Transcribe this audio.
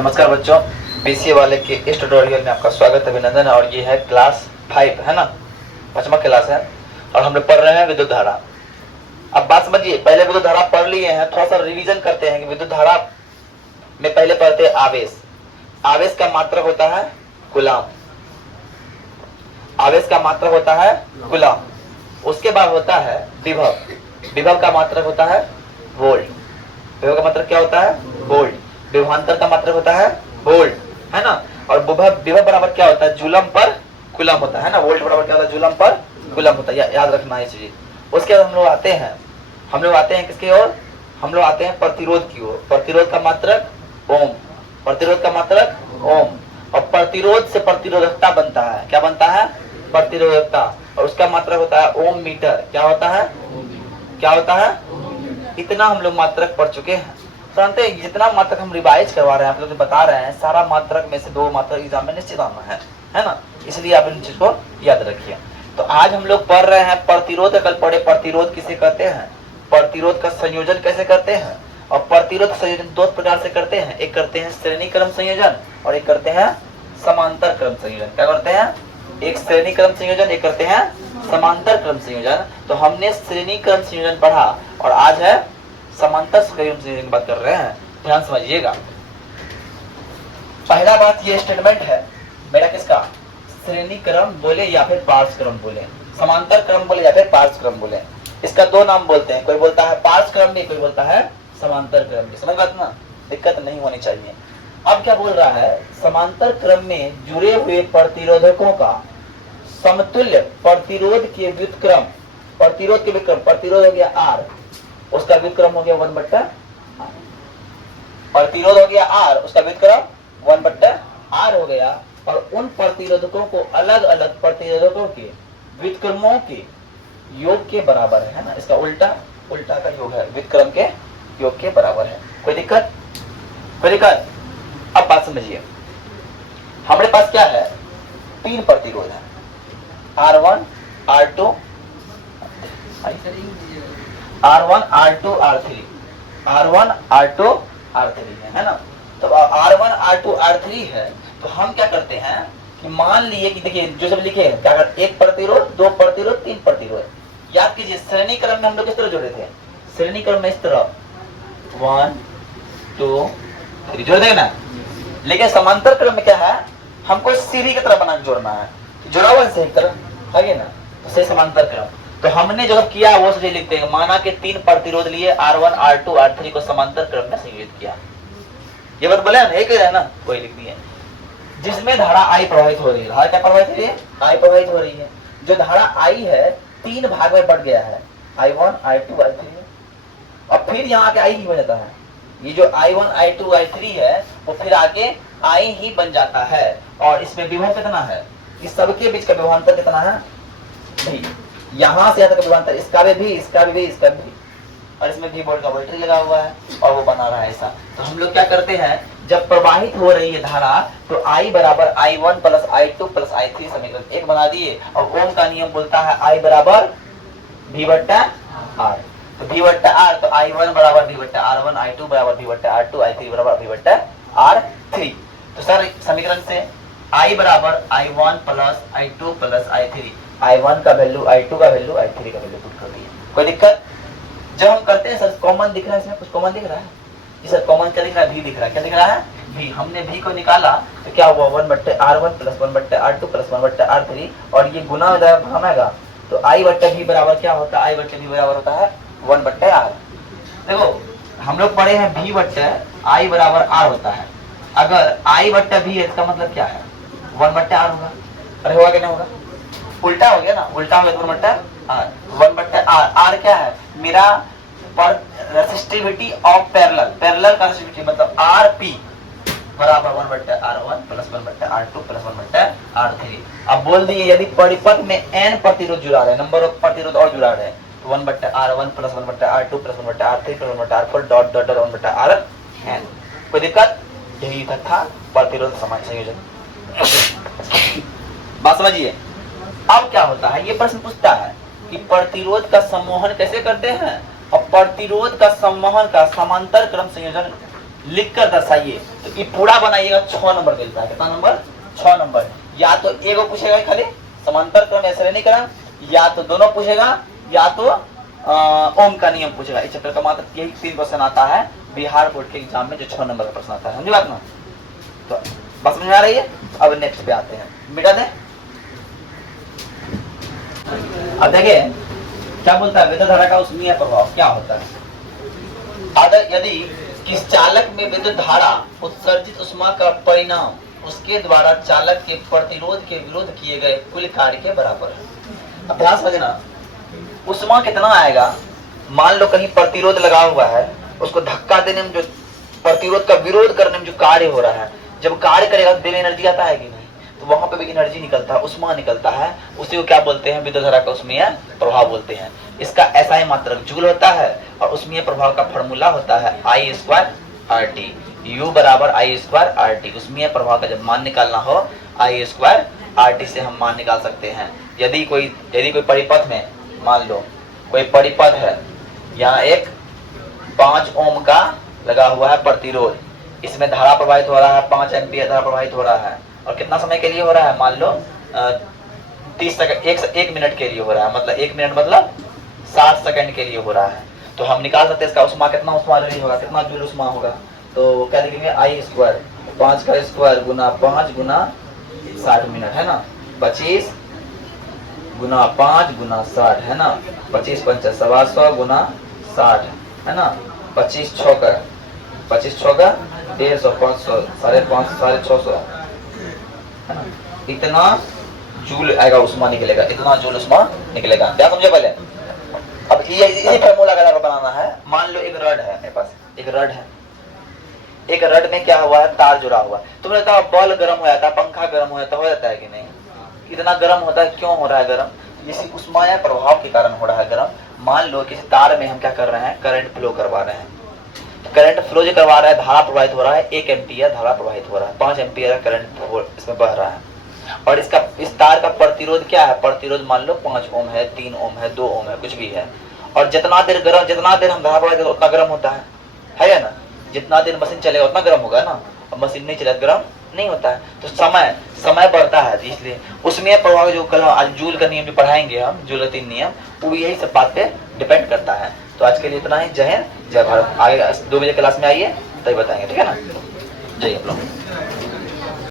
नमस्कार बच्चों, बीसीए वाले के इस ट्यूटोरियल में आपका स्वागत अभिनंदन। और ये है क्लास 5 है ना, 5वां क्लास है और हम लोग पढ़ रहे हैं विद्युत धारा। अब बात समझिए, पहले विद्युत धारा पढ़ लिए हैं, थोड़ा सा रिवीजन करते हैं कि विद्युत धारा में पहले पढ़ते हैं आवेश। आवेश का मात्रक होता है कूलाम। आवेश का मात्रक होता है कूलाम। उसके बाद होता है विभव। विभव का मात्रक होता है वोल्ट। विभव का मात्रक क्या होता है? वोल्ट। विभवांतर का मात्रक होता है वोल्ट, है ना। और विभव बराबर क्या होता है? जूलम पर कूलम होता है ना। वोल्ट बराबर क्या होता है? जूलम पर कूलम होता है, याद रखना है चीज। उसके बाद हम लोग आते हैं किसकी ओर? हम लोग आते हैं प्रतिरोध की ओर। प्रतिरोध का मात्रक ओम। प्रतिरोध का मात्रक ओम। और प्रतिरोध से प्रतिरोधकता बनता है। क्या बनता है? प्रतिरोधकता। और उसका मात्रक होता है ओम मीटर। क्या होता है? क्या होता है? इतना हम लोग मात्रक पढ़ चुके हैं। जानते हैं जितना मात्रक हम रिवाइज करवा रहे हैं, आप लोग बता रहे हैं, सारा मात्रक में से 2 मात्रक एग्जाम में निश्चित आना है ना। इसलिए आप इन चीज को याद रखिए। तो आज हम लोग पढ़ रहे हैं प्रतिरोध। कल पढ़े प्रतिरोध किसे कहते हैं, प्रतिरोध का संयोजन कैसे करते हैं। और प्रतिरोध संयोजन 2 प्रकार से करते हैं। एक करते हैं श्रेणी क्रम संयोजन और एक करते हैं समांतर क्रम संयोजन। क्या करते हैं? एक श्रेणी क्रम संयोजन, एक करते हैं समांतर क्रम संयोजन। तो हमने श्रेणी क्रम संयोजन पढ़ा और आज है समांतर क्रम संयोजन की बात कर रहे हैं। ध्यान समझिएगा। पहला बात ये स्टेटमेंट है मेरा किसका? श्रेणी क्रम बोले या फिर पार्श्व क्रम बोले, समांतर क्रम बोले या फिर पार्श्व क्रम बोले। इसका 2 नाम बोलते हैं। कोई बोलता है पार्श्व क्रम भी, कोई बोलता है समांतर क्रम भी। समझ बात ना, दिक्कत नहीं होनी चाहिए। अब क्या बोल रहा है? समांतर क्रम में जुड़े हुए प्रतिरोधकों का समतुल्य प्रतिरोध के व्युत्क्रम। प्रतिरोध के व्युत्क्रम, प्रतिरोध हो गया R, उसका व्युत्क्रम हो गया 1/R। प्रतिरोध हो गया R, उसका व्युत्क्रम 1/R हो गया। और उन प्रतिरोधकों को अलग अलग प्रतिरोधकों के व्युत्क्रमों के योग के बराबर है ना। इसका उल्टा का योग है, व्युत्क्रम के योग के बराबर है। कोई दिक्कत? कोई दिक्कत? अब बात समझिए, हमारे पास क्या है? 3 प्रतिरोध है, R1 R2 R1 R2 R3। R1 R2 R3 है ना। तो R1 R2 R3 है। तो हम क्या करते हैं कि मान लिए कि देखिए जो सब लिखे हैं, क्या करते? 1 प्रतिरोध, 2 प्रतिरोध, 3 प्रतिरोध। याद कीजिए श्रेणी क्रम में हम लोग किस तरह जोड़े थे? श्रेणी क्रम में इस तरह 1 2 3 जोड़ देंगे ना। लेकिन समांतर क्रम में क्या है? हमको सीढ़ी की तरह बना के जोड़ना है। जोड़ा हुआ है सही तरह है ना, तो सही समांतर क्रम। तो हमने जो किया वो सही लिखते हैं। माना कि 3 प्रतिरोध लिए, R1 R2 R3 को समांतर क्रम में संयोजित किया। ये बात बोले ना, एक है ना, कोई लिख दिए। जिसमें धारा I प्रवाहित हो रही है। धारा क्या प्रवाहित हो रही है? I प्रवाहित हो रही है। जो धारा I है 3 भाग में बढ़ गया है, I1 I2 I3। और फिर यहाँ के I ही बन जाता है। ये जो I1 I2 I3 है वो फिर आगे I ही बन जाता है। और इसमें विभव कितना है? इस सबके बीच का विभवांतर कितना है? भी। यहाँ से यहाँ तक विभवांतर, इसका भी, इसका भी, इसका भी। और इसमें भी वोल्ट का वोल्टेज लगा हुआ है और वो बना रहा है ऐसा। तो हम लोग क्या करते हैं, जब प्रवाहित हो रही है धारा तो I बराबर I1 plus I2 plus I3 समीकरण 1 बना दिए। और ओम का नियम बोलता है I बराबर V/R। तो V/R, तो I1 बराबर V/R1, I2 बराबर V/R2, I3 बराबर V/R3। तो सर समीकरण से I बराबर I1 plus I2 plus I3, I1 का वैल्यू, I2 का वैल्यू, I3 का वैल्यू पुट कर दिए। कोई दिक्कत? जब हम करते हैं सर कॉमन दिख रहा है, इसमें कुछ कॉमन दिख रहा है? जी सर कॉमन क्या दिख रहा है? भी दिख रहा है। क्या दिख रहा है? भी। हमने भी को निकाला तो क्या हुआ? 1/R1 plus 1/R2 plus 1/R3। और ये गुना हो जाएगा, भागेगा। तो I/V बराबर क्या होता है? I/V बराबर होता है 1/R। देखो हम लोग पढ़े हैं V/I बराबर R होता है। अगर I/V है इसका मतलब क्या है? 1/R होगा। अरे होगा कि नहीं होगा? उल्टा हो गया ना, उल्टा हो गया 1/R। R क्या है? मेरा रेसिस्टिविटी ऑफ पैरेलल का रेसिस्टिविटी, मतलब RP बराबर 1/R1 plus 1/R2 plus 1/R3। अब बोल दिए यदि परिपथ में n प्रतिरोध जुड़ा रहे, नंबर ऑफ प्रतिरोध और जुड़ा रहे, तो 1/R1 plus 1/R2 plus 1/R3 plus 1/R4 dot dot 1/Rn। कोई दिक्कत? यही था प्रतिरोध समान संयोजन। बात समझिए। अब क्या होता है, ये प्रश्न पूछता है कि प्रतिरोध का सम्मोहन कैसे करते हैं। और प्रतिरोध का सम्मोहन का समांतर क्रम संयोजन लिख कर दर्शाइए। तो ये पूरा बनाइएगा 6 नंबर मिलता है। कितना नंबर? 6 नंबर। या तो एगो पूछेगा खाली समांतर क्रम या श्रेणी क्रम, या तो दोनों पूछेगा, या तो ओम का नियम पूछेगा। इस चैप्टर का मात्र यही 3 क्वेश्चन आता है बिहार बोर्ड के एग्जाम में, जो 6 नंबर का प्रश्न आता है। समझी बात ना? तो बस समझ में आ रही है? अब नेक्स्ट पे आते हैं, मिटा दें। अब देखिए क्या बोलता है, विद्युत धारा का उसमें प्रभाव क्या होता है। अगर यदि किस चालक में विद्युत धारा उत्सर्जित उष्मा का परिणाम उसके द्वारा चालक के प्रतिरोध के विरुद्ध किए गए कुल कार्य के बराबर है। अब ध्यान समझना, उष्मा कितना आएगा, मान लो कहीं प्रतिरोध लगा हुआ है, उसको धक्का देने में जो प्रतिरोध का विरोध करने में जो कार्य हो रहा है, जब कार्य करेगा तो देने एनर्जी आता है कि नहीं, तो वहां पे भी एनर्जी निकलता है, उष्मा निकलता है। उसी को क्या बोलते हैं? विद्युत धारा का उष्मीय प्रभाव बोलते हैं। इसका SI मात्रक जूल होता है और उष्मीय प्रभाव का फॉर्मूला होता है I²RT। U बराबर I²RT। उष्मीय प्रभाव का जब मान निकालना हो I²RT से हम मान निकाल सकते हैं। यदि कोई परिपथ में, मान लो कोई परिपथ है, यहाँ एक 5 ओम का लगा हुआ है प्रतिरोध, इसमें धारा प्रवाहित हो रहा है, 5 एम्पीयर धारा प्रवाहित हो रहा है, और कितना समय के लिए हो रहा है? मान लो 30 सेकंड, 1 मिनट के लिए हो रहा है, मतलब 1 मिनट मतलब 60 सेकंड के लिए हो रहा है। तो हम निकाल सकते हैं इसका उष्मा, कितना उष्मा रिलीज होगा, कितना जूल उष्मा होगा। तो क्या लिखेंगे? I², 5 का स्क्वायर गुना 5 गुना 60 मिनट, है ना, 25 गुना 5 गुना 60, है ना, 25 पंचा 125 गुना 60, है ना, 25 6 का 150, 500, 550, 650, है ना, इतना जूल आएगा, उष्मा निकलेगा, इतना जूल उष्मा निकलेगा। क्या समझे पहले? अब ये इसी फार्मूला का बनाना है। मान लो एक रड है मेरे पास, एक रड में क्या हुआ है? तार जुड़ा हुआ है। तुमने कहा बॉल गर्म हो जाता है, पंखा गर्म हो जाता है कि नहीं? इतना गर्म होता है, क्यों हो रहा है गर्म? इसी उष्माय प्रभाव के कारण हो रहा है गर्म। मान लो किसी तार में हम क्या कर रहे हैं? करंट फ्लो करवा रहे हैं। करंट फ्लो जो करवा रहा है, धारा प्रवाहित हो रहा है, 1 एम्पीयर धारा प्रवाहित हो रहा है, 5 एम्पीयर करंट इसमें बह रहा है। और इस तार का प्रतिरोध क्या है? प्रतिरोध मान लो 5 ओम है, 3 ओम है, 2 ओम है, कुछ भी है। और जितना देर हम धारा प्रवाहित उतना गर्म होता है ना? जितना देर मशीन चलेगा उतना गर्म होगा ना, और मशीन नहीं चलेगा गर्म नहीं होता है। तो समय बढ़ता है, इसलिए उसमें प्रभाव जो कल आज जूल का नियम जो पढ़ाएंगे हम, जूल का 3 नियम, वो यही सब बात पे डिपेंड करता है। तो आज के लिए इतना ही। जय हिंद, जय भारत। आगे 2 बजे क्लास में आइए, तभी बताएंगे, ठीक है ना? जय आप लोग।